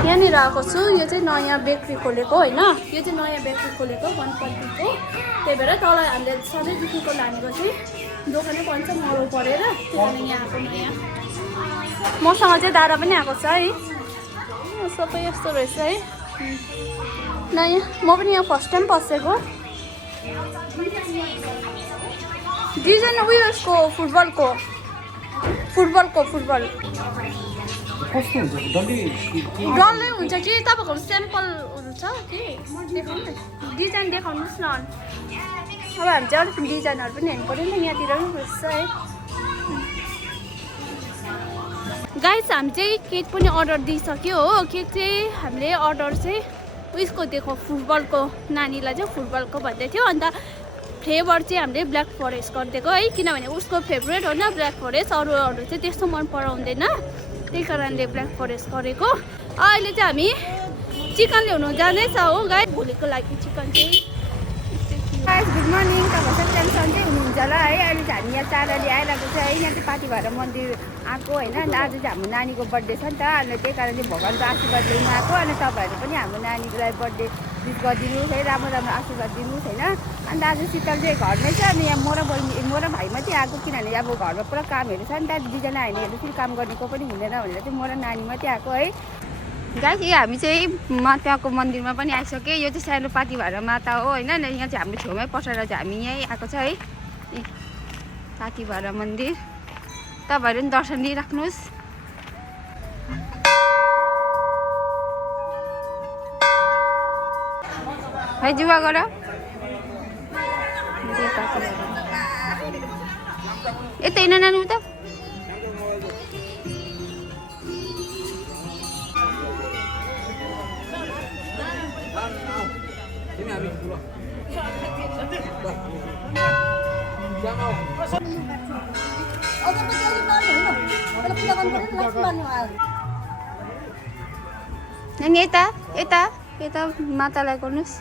यहाँनिर आएको छु। यो चाहिँ नयाँ बेकरी खोलेको होइन, यो चाहिँ नयाँ बेकरी खोलेको वनपट्टिको। त्यही भएर तल हामीले सधैँदेखिको लानेको चाहिँ दोकानै पन्छ मरौ परेर, त्यही कारण यहाँ आएको नयाँ। मसँग चाहिँ दादा पनि आएको छ है। सबै यस्तो रहेछ है नयाँ। म पनि यहाँ फर्स्ट टाइम पसेको। डिजाइन उयोसको फुटबल डल्लै हुन्छ कि तपाईँको स्याम्पलहरू छ कि देखाउनु डिजाइन देखाउनुहोस् न। अब हामी चाहिँ अलिक डिजाइनहरू पनि हेर्नु पऱ्यो नि, यहाँतिर पनि रहेछ है। गाइस हामी चाहिँ केक पनि अर्डर दिइसक्यो हो। केक चाहिँ हामीले अर्डर चाहिँ उयसको दिएको, फुटबलको, नानीलाई चाहिँ फुटबलको भन्दै थियो। अन्त फ्लेभर चाहिँ हामीले ब्ल्याक फरेस्ट गरिदिएको है, किनभने उसको फेभरेट हो न ब्ल्याक फरेस्ट। अरूहरू चाहिँ त्यस्तो मन पराउँदैन, त्यही कारणले ब्ल्याक फरेस्ट गरेको। अहिले चाहिँ हामी चिकन ल्याउनु जाँदैछ हो गाइस, भोलिको लागि चिकन चाहिँ। गाइस गुड मर्निङ, तपाईँ सबैजना सन्चै हुनुहुन्छ होला है। अहिले चाहिँ हामी यहाँ 4 बजी आइरहेको छ है। यहाँ चाहिँ पाटीभाडा मन्दिर आएको होइन। अन्त आज चाहिँ हाम्रो नानीको बर्थडे छ नि त, अनि त्यही कारणले भगवान्को आशीर्वाद लिनु आएको। अनि तपाईँहरू पनि हाम्रो नानीलाई बर्थडे विस गरिदिनुहोस् है, राम्रो राम्रो आशीर्वाद दिनुहोस् होइन। अन्त आज शीतल चाहिँ घरमै छ। अनि यहाँ म र भाइ मात्रै आएको, किनभने अब घरमा पुरा कामहरू छ नि त, दुईजना हामीहरू फेरि काम गर्नेको पनि हुँदैन भनेर चाहिँ म र नानी मात्रै आएको है। गाइस यहाँ हामी चाहिँ माताको मन्दिरमा पनि आइसक्यो। यो चाहिँ सानो पाटीभाडा माता हो होइन। यहाँ चाहिँ हाम्रो छेउमै पसेर चाहिँ हामी यहीँ आएको छ है, पाटीभाडा मन्दिर। तपाईँहरू पनि दर्शन लिइराख्नुहोस्। है जुवा गर यतै नानु त यता यता यता मातालाई गर्नुहोस्।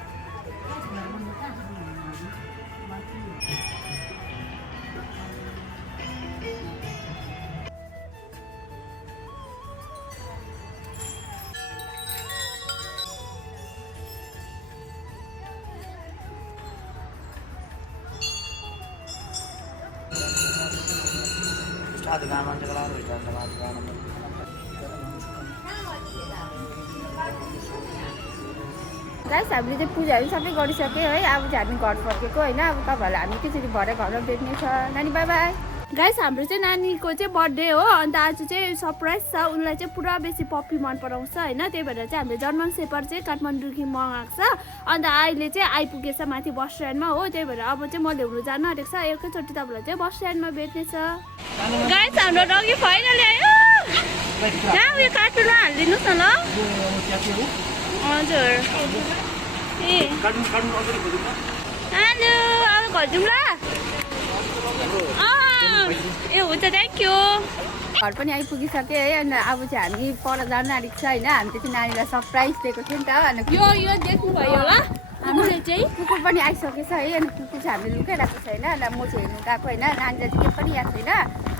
गाइस हामीले चाहिँ पूजाहरू सबै गरिसक्यो है। अब चाहिँ हामी घर फर्केको होइन। अब तपाईँहरूलाई हामी त्यसरी भरे घरमा भेट्ने छ। नानी बाई बाई। गाइस हाम्रो चाहिँ नानीको चाहिँ बर्थडे हो। अन्त आज चाहिँ सरप्राइज छ। उनलाई चाहिँ पुरा बेसी पप्पी मन पराउँछ होइन। त्यही भएर चाहिँ हामीले जर्मन सेफर्ड चाहिँ काठमाडौँदेखि मगाएको छ। अन्त अहिले चाहिँ आइपुगेछ माथि बस स्ट्यान्डमा हो। त्यही भएर अब चाहिँ म ल्याउनु जानु आँटेको छ। एकैचोटि तपाईँलाई चाहिँ बस स्ट्यान्डमा भेट्ने छ। गाइस हाम्रो डगी फाइनली आयो। कहाँ उयो कार्टुनमा हालिदिनुहोस् न ल। हजुर ए हेलो, अब घर जाउँ ल। ए हुन्छ, थ्याङ्क यू। घर पनि आइपुगिसक्यो है। अन्त अब चाहिँ हामी पर जानु आँटेको छ होइन। हामीले चाहिँ नानीलाई सरप्राइज दिएको थियो नि त। अनि यो देख्नुभयो होला, हामीले चाहिँ कुकुर पनि आइसकेको छ है। अनि कुकुर चाहिँ हामीले लुकाइरहेको छ होइन। अन्त म चाहिँ हेर्नु गएको होइन। नानीलाई चाहिँ केही पनि याद छैन।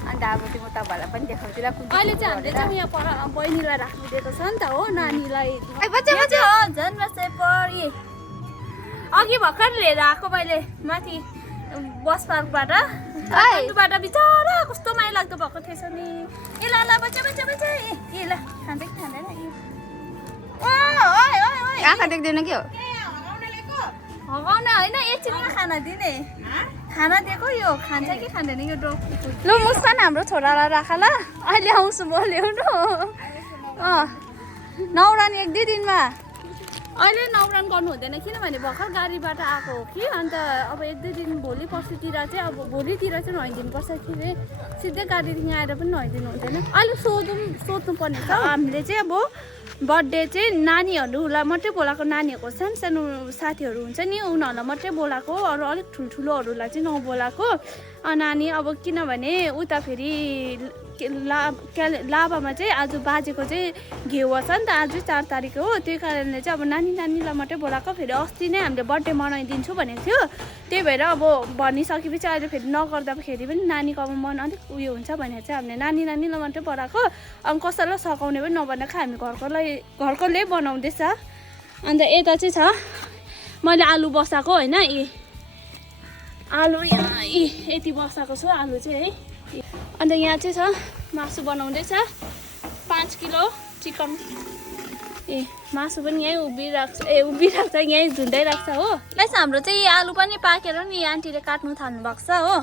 अन्त अब चाहिँ म तपाईँहरूलाई पनि देखाउँछु ल। अहिले चाहिँ हामीले चाहिँ यहाँ पर बहिनीलाई राख्नु दिएको छ नि त हो, नानीलाई। जन्म सेपर अघि भर्खर लिएर आएको मैले माथि बस पार्कबाट। काठमाडौँबाट बिचरा कस्तो माया लाग्दो भएको थिएछ नि। ए ल ल बच्चा बच्चा बच्चा ए ल खान्छ कि खाँदैन। आँखा देख्दैन के हो, हगाउन होइन, एकछिनमा खाना दिने। खाना दिएको यो खान्छ कि खाँदैन यो डग। ल मुस्कान हाम्रो छोरालाई राख ल, अहिले आउँछु म ल्याउनु। नौरान 1-2 दिनमा। अहिले नौरान गर्नु हुँदैन, किनभने भर्खर गाडीबाट आएको हो कि। अन्त अब 1-2 दिन भोलि पर्सितिर चाहिँ, अब भोलितिर चाहिँ नुहाइदिनुपर्छ कि सिधै गाडीदेखि आएर पनि नुहाइदिनु हुँदैन। अहिले सोध्नु पर्ने छ। हामीले चाहिँ अब बर्थडे चाहिँ नानीहरूलाई मात्रै बोलाएको, नानीहरूको सानो सानो साथीहरू हुन्छ नि उनीहरूलाई मात्रै बोलाएको, अरू अलिक ठुल्ठुलोहरूलाई चाहिँ नबोलाएको। नानी अब किनभने उता फेरि लाभामा चाहिँ आज बाजेको चाहिँ घेउ छ नि त आज 4 तारिक हो त्यही कारणले चाहिँ अब नानीलाई मात्रै बोलाएको फेरि अस्ति नै हामीले बर्थडे मनाइदिन्छु भनेको थियो त्यही भएर अब भनिसकेपछि अहिले फेरि नगर्दाखेरि पनि नानीको अब मन अलिक उयो हुन्छ भनेर चाहिँ हामीले नानीलाई मात्रै बोलाएको अनि कसैलाई सघाउने पनि नबनाएको हामी घरकोले बनाउँदैछ अन्त यता चाहिँ छ मैले आलु बसाएको होइन आलु यहाँ यति बसाएको छु आलु चाहिँ है अन्त यहाँ चाहिँ छ मासु बनाउँदैछ 5 किलो चिकन मासु पनि यहीँ उभिरहेको छ यहीँ झुन्डाइरहेको छ हो गाइस हाम्रो चाहिँ आलु पनि पाकेर नि आन्टीले काट्नु थाल्नु भएको छ हो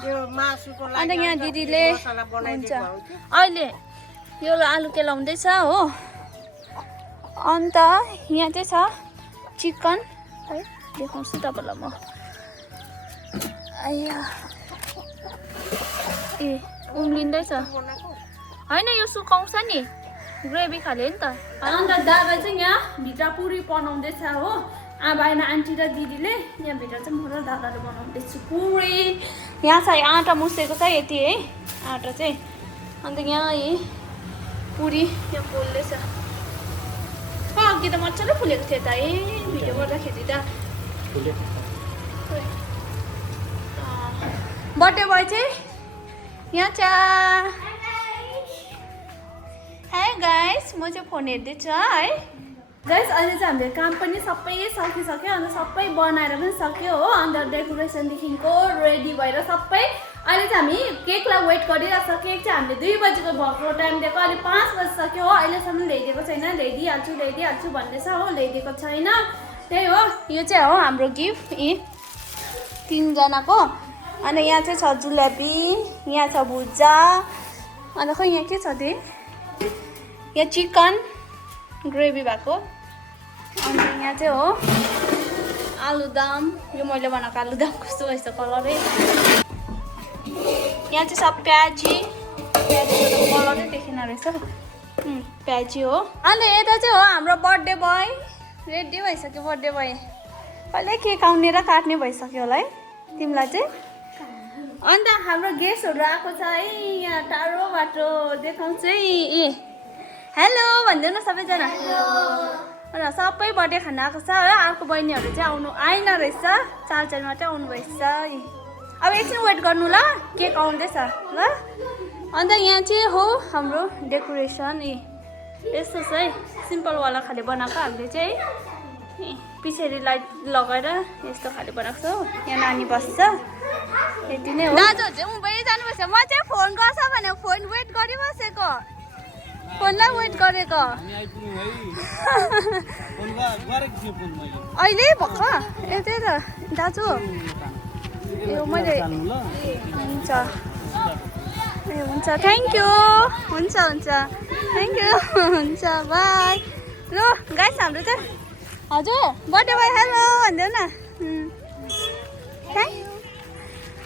अन्त यहाँ दिदीले हुन्छ अहिले यो आलु केलाउँदैछ हो अन्त यहाँ चाहिँ छ चिकन है देखाउँछु तपाईँलाई म उम्लिँदैछ होइन यो सुकाउँछ नि ग्रेभी खाले नि त अन्त दादा चाहिँ यहाँ भित्र पुरी बनाउँदैछ हो आमा आन्टी र दिदीले यहाँ भित्र चाहिँ म र दादाले बनाउँदैछु पुरी यहाँ छ आँटा मुसेको छ यति है आँटा चाहिँ अन्त यहाँ पुरी यहाँ पोल्दैछ अघि त मजाले फुलेको थियो त भिडियो गर्दाखेरि त बर्थडे बोय चाहिँ यहाँ छ हाई गाइस म चाहिँ फोन हेर्दैछु है गाइस अहिले चाहिँ हामीले काम पनि सबै सकिसक्यो अन्त सबै बनाएर पनि सक्यो हो अन्त डेकोरेसनदेखिको रेडी भएर सबै अहिले चाहिँ हामी केकलाई वेट गरिरहेको छ केक चाहिँ हामीले 2 बजीको भएको टाइम दिएको अहिले 5 बजिसक्यो हो अहिलेसम्म ल्याइदिएको छैन ल्याइदिहाल्छु भन्दैछ हो ल्याइदिएको छैन त्यही हो यो चाहिँ हो हाम्रो गिफ्ट 3 जनाको अनि यहाँ चाहिँ छ जुलाबी यहाँ छ भुजा अन्त खै यहाँ के छ त्यही यहाँ चिकन ग्रेभी भएको अन्त यहाँ चाहिँ हो आलुदम यो मैले बनाएको आलुदम कस्तो रहेछ कलरै यहाँ चाहिँ सब प्याजीको कलरै देखिन रहेछ प्याजी हो अन्त यता चाहिँ हो हाम्रो बर्थडे बोय रेडी भइसक्यो बर्थडे बोय कहिले केक आउने र काट्ने भइसक्यो होला है तिमीलाई चाहिँ अन्त हाम्रो गेस्टहरू आएको छ है यहाँ टाढो बाटो देखाउँछु है हेलो भनिदिनु न सबैजना र सबै बर्थडे खान आएको छ है अर्को बहिनीहरू चाहिँ आएन रहेछ 4 जना मात्रै आउनु भएछ अब एकछिन वेट गर्नु ल केक आउँदैछ ल अन्त यहाँ चाहिँ हो हाम्रो डेकोरेसन यस्तो छ है सिम्पलवाला खाले बनाएको हामीले चाहिँ पछाडि लाइट लगाएर यस्तो खाले बनाएको छ हो यहाँ नानी बस्छ यति नै हो दाजुहरू चाहिँ मुम्बई जानुपर्छ म चाहिँ फोन गर्छ भने फोन वेट गरिबसेको फोनलाई वेट गरेको अहिले भर्खर त्यही त दाजु यो मैले हुन्छ थ्याङ्क यू हुन्छ थ्याङ्क यू हुन्छ बाई ल गाइस हाम्रो चाहिँ हजुर बर्थडे बोय हेलो भन्दैन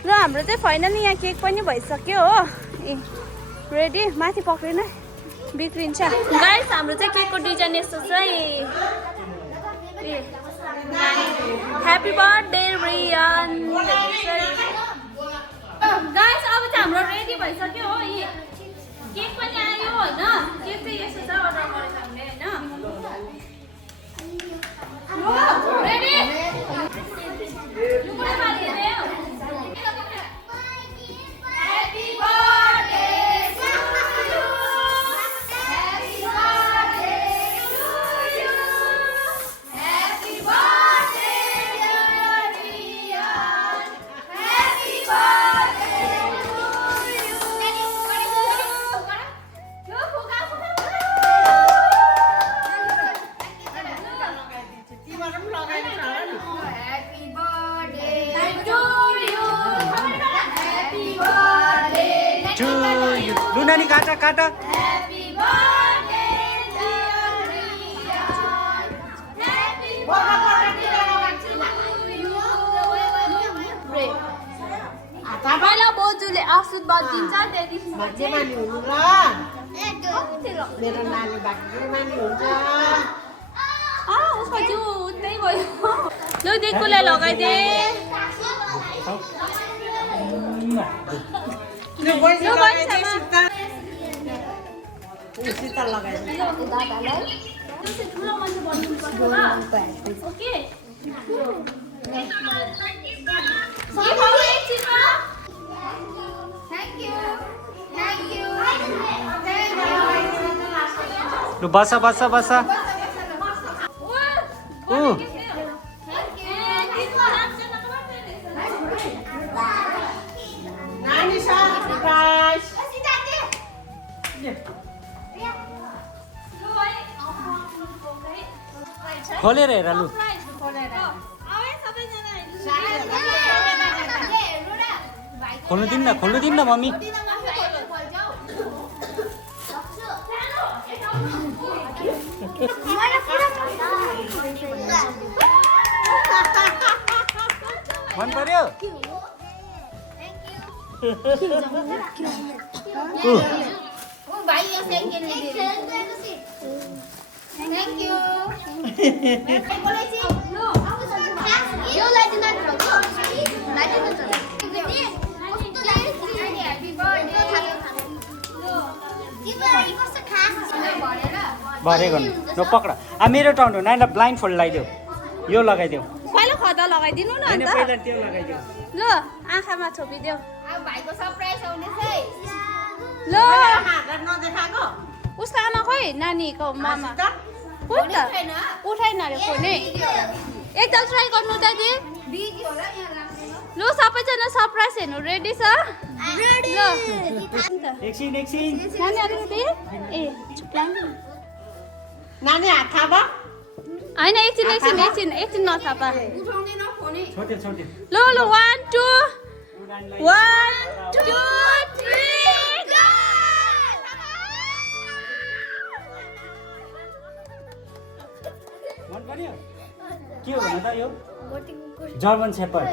र हाम्रो चाहिँ फाइनली यहाँ केक पनि भइसक्यो हो रेडी माथि पक्रिन बिग्रिन्छ गाइस हाम्रो चाहिँ केकको डिजाइन यस्तो छ ह्याप्पी बर्थडे रियान गाइस अब चाहिँ हाम्रो रेडी भइसक्यो हो केक पनि आयो होइन केक चाहिँ यस्तो छ अर्डर गरेको हामीले होइन रेडी नानी काटा काटा Happy birthday dear Rian Happy birthday तपाईँलाई बोजूले आशीर्वाद दिन्छ त्यहाँदेखि भाग्यमानी हुनु ल मेरो नानी भाग्यमानी हुन्छ उसको जिउ उतै गयो लु दिकुलाई लगाइदे त्यो बैसी यो लगाइदिए बैसीमा। शीतल लगाइदिए ठुलो मान्छे बनिनुपर्छ ल ओके लु बस बस बस नानी सरप्राइज खोलेर हेर लु खोल्नु दिन्न मम्मी मन पर्यो भरे गर्नु ल पक्रा मेरो टर्न हो नानीलाई ब्लाइन्ड फोल्ड लगाइदेऊ यो लगाइदेऊ पहिला खदा लगाइदिनु न होइन अन्त पहिला त्यो लगाइदेऊ ल आँखामा छोपिदेऊ भाइको सरप्राइज आउनेछ है ल हात नदेखाएको उसको आमा खोइ नानीको मामा कोही त उठाइन अरे फोनै एकताल ट्राई गर्नु त दि ल सबैजना सरप्राइज हेर्नु रेडी छ ल एकछिन नानी अलिकति ए चुप्लानु नानी हात थाप होइन एकछिन नथापा छोड्यो ल 1 2 1 2 3 मन पर्यो के हो भन त यो जर्मन सेपर्ड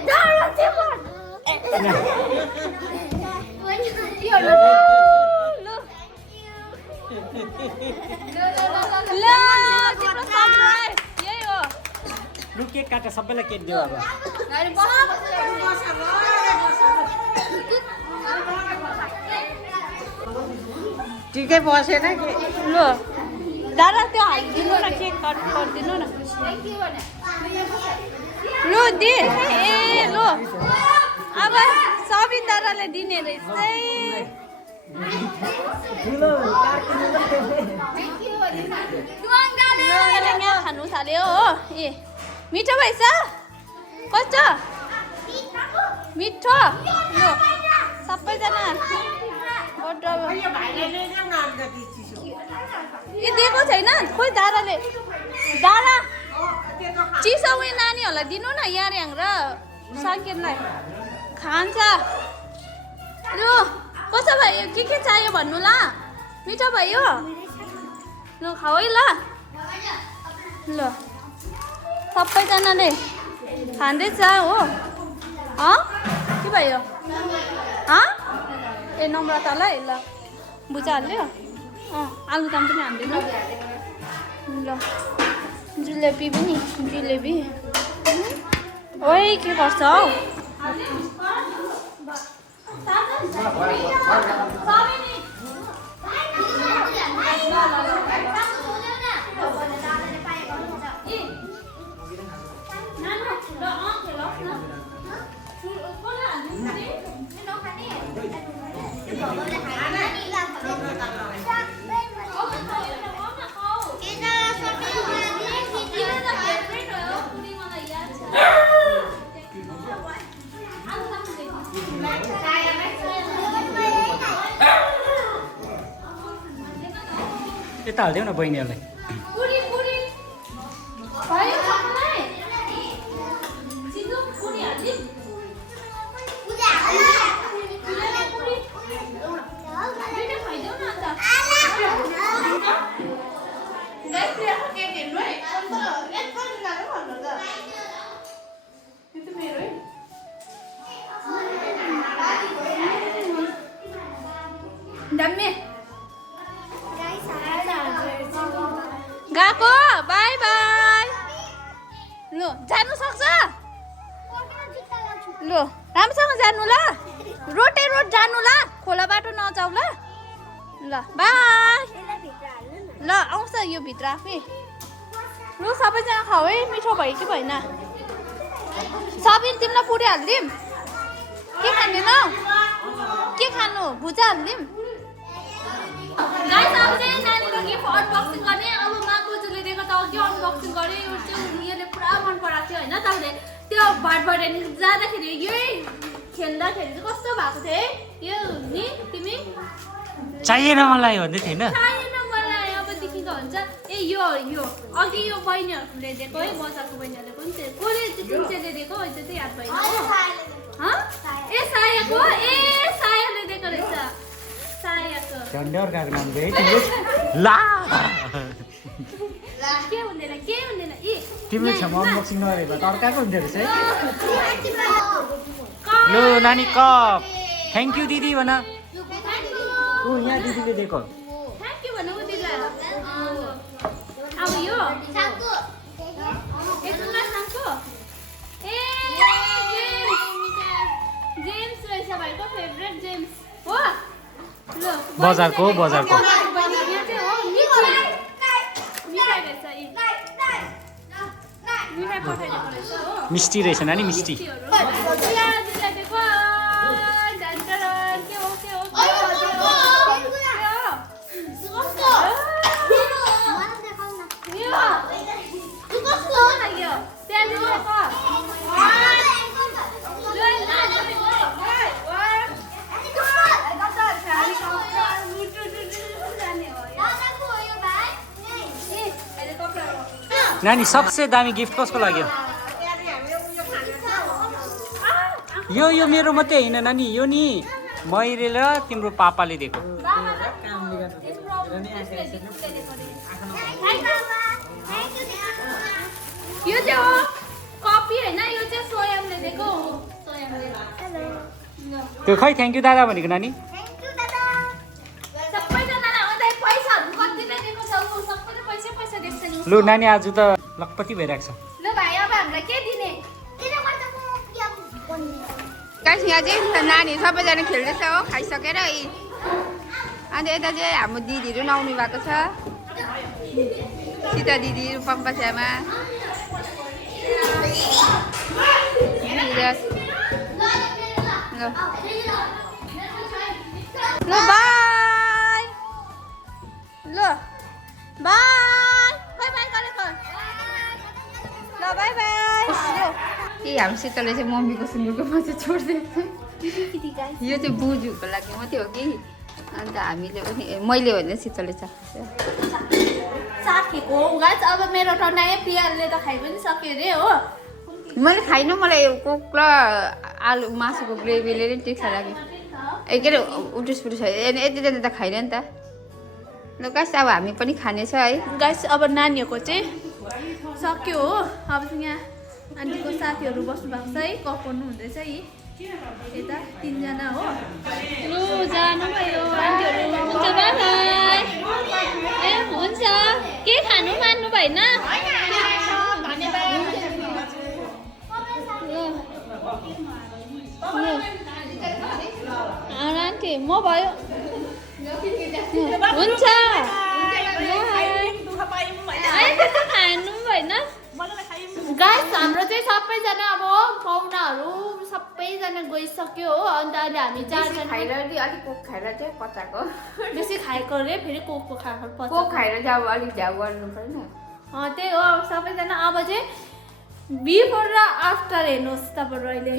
लु केक काट सबैलाई केक दियो अब ठिकै बसेन के ल दादा त्यो हालिदिनु न केक कट गरिदिनु न लु दि ए लु अब सबै दादाले दिने रहेछ यहाँ खानु थाल्यो हो ए मिठो भएछ कस्तो मिठो लु सबैजना ए दिएको छैन खोइ दादाले दादा चिसो उयो नानीहरूलाई दिनु न यार्याङ र सङ्केतलाई खान्छ लु कस्तो भयो के चाहियो भन्नु ल मिठो भयो लु खाऊ है ल ल सबैजनाले खाँदैछ हो के भयो ए नम्रतालाई ल बुझा हाल्यो आलुदम पनि हालिदिनु ल जुलेबी पनि जुलेबी ओइ के गर्छ हौ यता हालिदेऊ न बहिनीहरूलाई डम्मे गएको बाई बाई लु जानु सक्छ लु राम्रोसँग जानु ल रोटै रोड जानु ल खोला बाटो नजाऊ ल ल बाई ल आउँछ यो भित्र आफै लु सबैजना खाऊ है मिठो भयो कि भएन सबिन तिमीलाई पुरी हालिदिउँ के खाँदैनौ के खानु भुजा हालिदिउँ गाइस अब चाहिँ नानीको गिफ्ट अनबक्सिङ गर्ने अब माकुजुले दिएको त अघि अनबक्सिङ गरे यो चाहिँ यसले पुरा मन पराएको थियो हैन तपाईले त्यो भाटबाट जाँदाखेरि यही खेल्दाखेरि चाहिँ कस्तो भएको थियो यो नि तिमी चाहिएन मलाई भन्दै थिएन चाहिएन मलाई अबदेखिको हुन्छ ए यो अघि यो बहिनीहरूले दिएको है बजारको बहिनीहरूले पनि कसले कुन चाहिँले दिएको हो त्यो चाहिँ याद भएन हो ए सायाले दिएको रहेछ सायाको झन्डर गाको नाम दे ला के हुँदैन ए तिम्रो छेउमा अनबक्सिङ नगरेको तर्काको हुँदो रहेछ है लो नानी कप थ्याङ्क यू दिदी भन ऊ यहाँ दिदीले दिएको थ्याङ्क यू भन्नु दिदीलाई अब यो एकमा सामको ए जेम्स रहेछ भाइको फेभरेट जेम्स हो ल बजारको यहाँ चाहिँ हो मिठाई रहेछ मिठाई पठाइदिएको रहेछ हो मिस्टी रहेछ नानी मिस्टी नानी सबसे दामी गिफ्ट कसको लाग्यो यो मेरो मात्रै होइन नानी यो नि मैले र तिम्रो पापाले दिएको यो चाहिँ हो कपी हैन यो चाहिँ सोयामले दिएको हो सोयामले त्यो खै थ्याङ्क यू दादा भनेको नानी लु नानी आज त लकपति भइरहेको छ ल भाइ अब हामीलाई के दिने गाइस यहाँ चाहिँ नानी सबैजना खेल्दैछ हो खाइसकेर अन्त यता चाहिँ हाम्रो दिदीहरू नआउनु भएको छ सीता दिदी पम्पा श्यामा ल बाई ल बाई बाई बाई गरेको ल बाई बाई ए हाम्रो शीतलले चाहिँ मम्मीको सुँगुरको मासु छोडिदिएको यो चाहिँ बुजुको लागि मात्रै हो कि अन्त हामीले पनि मैले भन्दा शीतलले साकेको गाइस अब मेरो टर्न आयो प्रियाले त खाइ पनि सक्यो अरे हो मैले खाइनँ मलाई कोक र आलु मासुको ग्रेभीले नै टेक्छ लाग्यो के अरे उटुस पुटुस यति त खाइनँ नि त ल गाइस अब हामी पनि खानेछ है गाइस अब नानीहरूको चाहिँ सक्यो हो अब चाहिँ यहाँ आन्टीको साथीहरू बस्नु भएको छ है कपाउनु हुँदैछ है यता 3 जना हो लु जानु भयो आन्टीहरू हुन्छ बाइ बाइ ए हुन्छ के खानु मान्नु भएन आन्टी म भयो हुन्छ खानु भएन गाइस हाम्रो चाहिँ सबैजना अब पाहुनाहरू सबैजना गइसक्यो हो अन्त अहिले हामी 4 जना खाएर अलिक कोक खाएर चाहिँ पचाएको बेसी खाएको रे फेरि कोकको खाएको कोक खाएर चाहिँ अब अलिक झ्याउ गर्नु पर्दैन त्यही हो अब सबैजना अब चाहिँ बिफोर र आफ्टर हेर्नुहोस् तपाईँहरू अहिले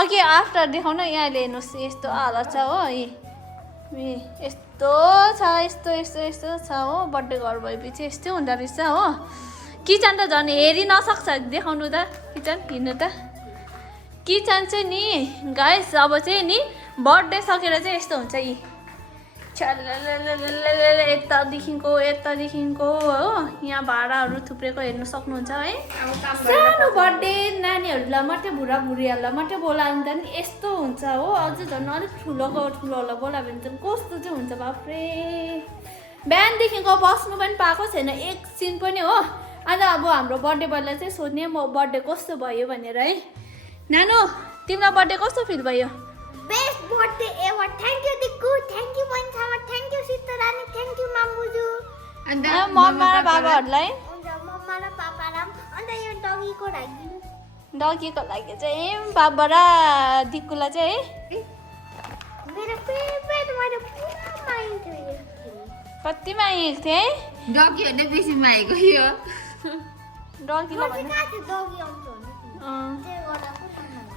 अघि आफ्टर देखाउन यहाँले हेर्नुहोस् यस्तो हालत छ हो यस्तो छ यस्तो छ हो बर्थडे घर भएपछि यस्तै हुँदो रहेछ हो किचन त झन् हेरि नसक्छ देखाउनु त किचन हिँड्नु त किचन चाहिँ नि गाइस अब चाहिँ नि बर्थडे सकेर चाहिँ यस्तो हुन्छ यी यतादेखिको हो यहाँ भाँडाहरू थुप्रेको हेर्नु सक्नुहुन्छ है सानो बर्थडे नानीहरूलाई मात्रै बुढाबुढीहरूलाई मात्रै बोलायो भने त यस्तो हुन्छ हो अझै झन् अलिक ठुलोलाई बोलायो भने चाहिँ कस्तो चाहिँ हुन्छ बाफ्रे बिहानदेखिको बस्नु पनि पाएको छैन एकछिन पनि हो अन्त अब हाम्रो बर्थडे बोयलाई चाहिँ सोध्ने म बर्थडे कस्तो भयो भनेर है नानु तिम्रो बर्थडे कस्तो फिल भयो best birthday ever thank you दिक्कु थ्याङ्क यू बहिनी थ्याङ्क यू सिस्टरानी थ्याङ्क यू मामुजू अन्त मम्मा र बाबाहरूलाई हुन्छ मम्मा र पापा र अन्त यो डगीको लागि डगीको लागि चाहिँ बाबा र दिक्कुलाई चाहिँ है मेरो फेभरेट मैले पुरा माइन्थ्यो यो कति मागेको थिएँ है डगी भन्दा बेसी मागेको यो डगीलाई भन्नु कहाँ थियो डगी आउँछ भने त्यो गर्दा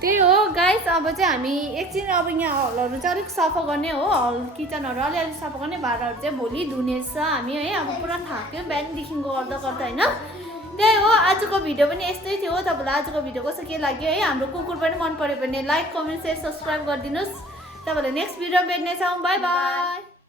त्यही हो गाइस अब चाहिँ हामी एकछिन अब यहाँ हलहरू चाहिँ अलिक सफा गर्ने हो हल किचनहरू अलिअलि सफा गर्ने भाँडाहरू चाहिँ भोलि धुनेछ हामी है अब पुरा थाक्यो बिहानदेखिको गर्दा गर्दा होइन त्यही हो आजको भिडियो पनि यस्तै थियो तपाईँलाई आजको भिडियो कस्तो के लाग्यो है हाम्रो कुकुर पनि मन पऱ्यो भने लाइक कमेन्ट सेयर सब्सक्राइब गरिदिनुहोस् तपाईँलाई नेक्स्ट भिडियो भेट्नेछौँ बाई बाई